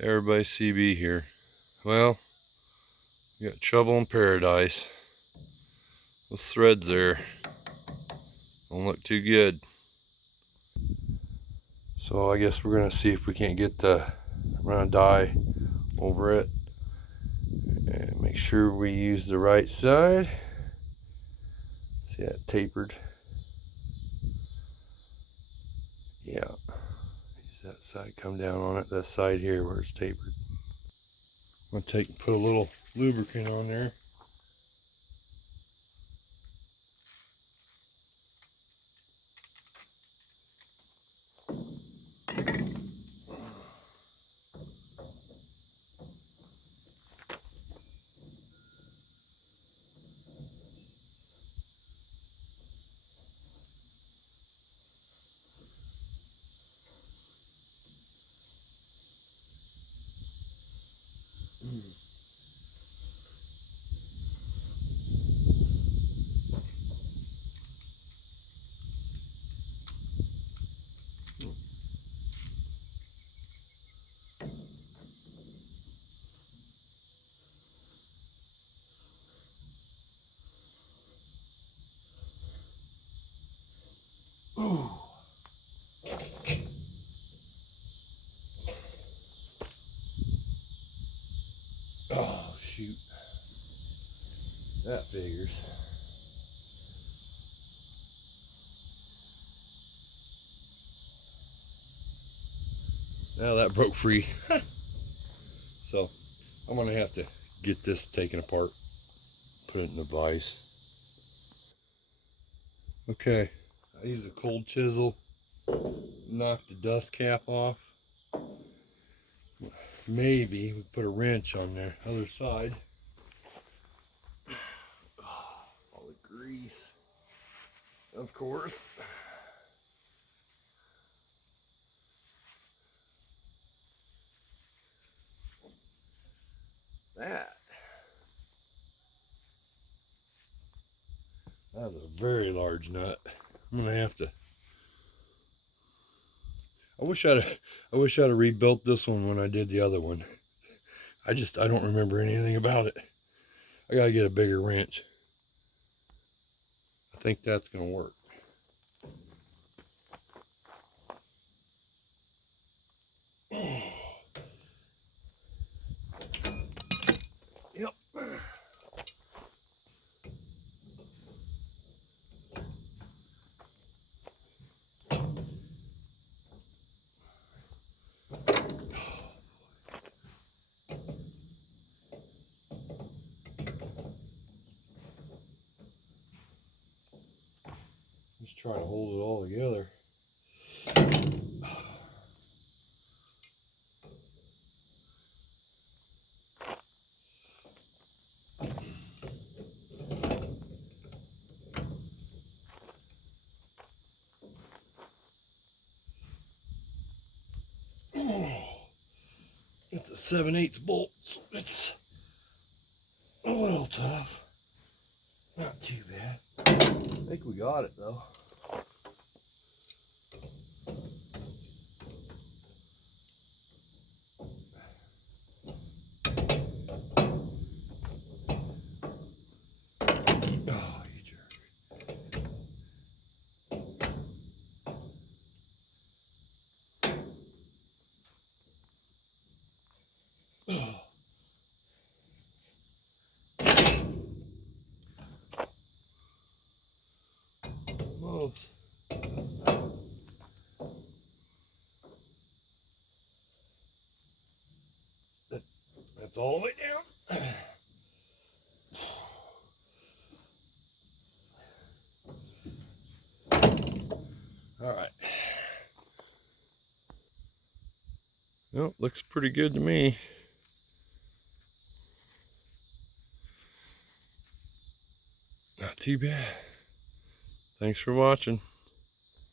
Everybody CB here. Well, we got trouble in paradise. Those threads there don't look too good. So I guess we're gonna see if we can't get the run a dye over it and make sure we use the right side. See that tapered? Yeah. Use that side, come down on it, that side here where it's tapered. I'm gonna put a little lubricant on there. Ooh. Oh shoot. That figures. Now that broke free. So I'm gonna have to get this taken apart, put it in the vise. Okay, I use a cold chisel, knock the dust cap off. Maybe we put a wrench on the other side. All the grease, of course. That's a very large nut. I'm gonna have to. I wish I'd have rebuilt this one when I did the other one. I don't remember anything about it. I gotta get a bigger wrench. I think that's gonna work. Yep. Just trying to hold it all together. It's a 7/8 bolt. It's a little tough. Not too bad. I think we got it though. Oh, you jerk. Oh. Almost. That's all the way down. All right. Well, looks pretty good to me. Not too bad. Thanks for watching.